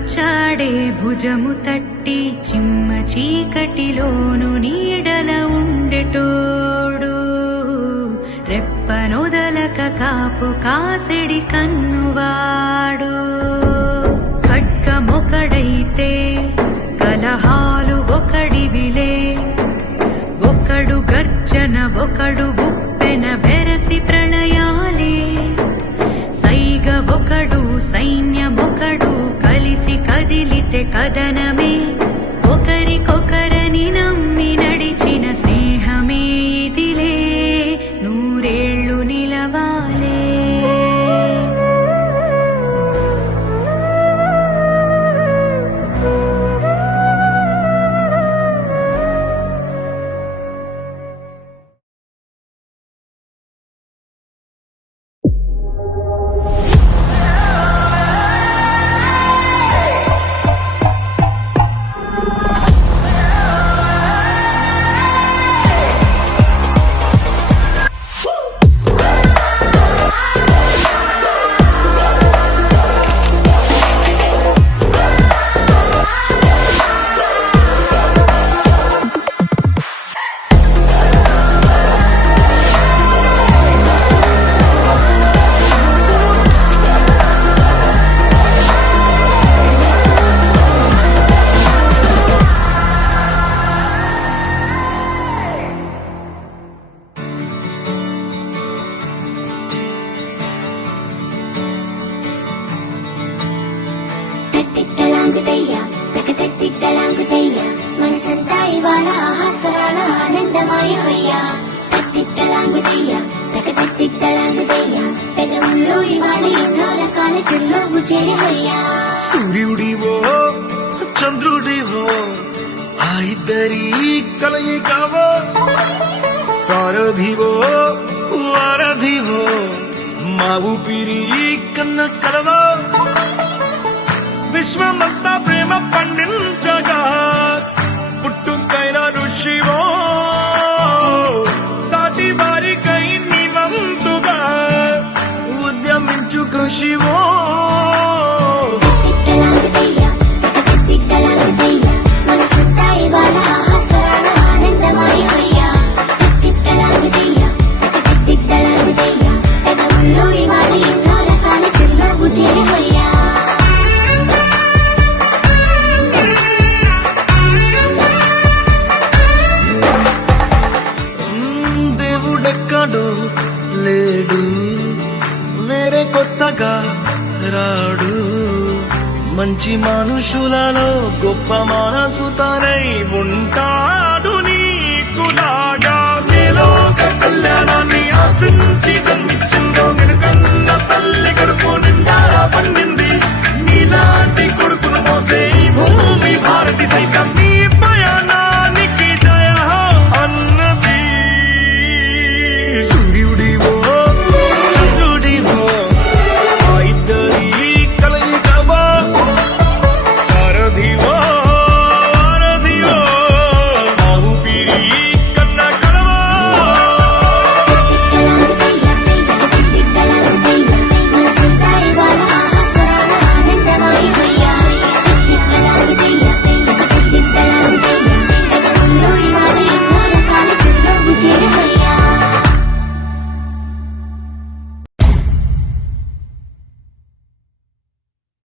వచ్చాడే భుజము తట్టి చిమ్మ చీకటిలోను నీడల ఉండెటోడు రెప్పనొదలక కాపు కాసెడి కన్నువాడు ఖడ్గమొకడైతే కలహాలు ఒకడివిలే ఒకడు గర్జన ఒకడు ఉప్పెన బెరసి ప్రళయాలే సైగ ఒకడు సైన్యమొకడు కలిసి కదిలితే కదనమే ఒకరికొకరని నమ్మి నడిచిన స్నేహమే ఇదిలే నూరేళ్లు నిలవాలే మనసంతా ఇవాళ ఆహాస్వరాల ఆనందమయమయ్యా తత్తిత్తలాంగుతయ్యా తకతత్తిత్తలాంగుతయ్యా పెదవుల్లో ఇవాళ ఎన్నో రకాల చిరునవ్వు చేరిపోయ్యా సూర్యుడివో చంద్రుడివో ఆ ఇద్దరి కలయికవో సారథివో వారధివో మా ఊపిరి కన్న కలవో విశ్వమంతా ప్రేమ పండించగా పుట్టుకైన ఋషివో సాటి వారికై నివంతుగా ఉద్యమించు కృషివో మనసంతా ఇవాళ ఆహాస్వరాల ఆనందమయమయ్యా తత్తిత్తలాంగుతయ్యా తకతత్తిత్తలాంగుతయ్యా పెదవుల్లో ఇవాళ ఎన్నో రకాల చిరునవ్వు చేరిపోయ్యా దేవుడెక్కడో లేడు వేరే కొత్తగా రాడు మంచి మనుషులలో గొప్ప మనసు తనై ఉంటాడు నీకులాగా నీలోక కళ్యాణాన్ని ఆశించి జన్మించే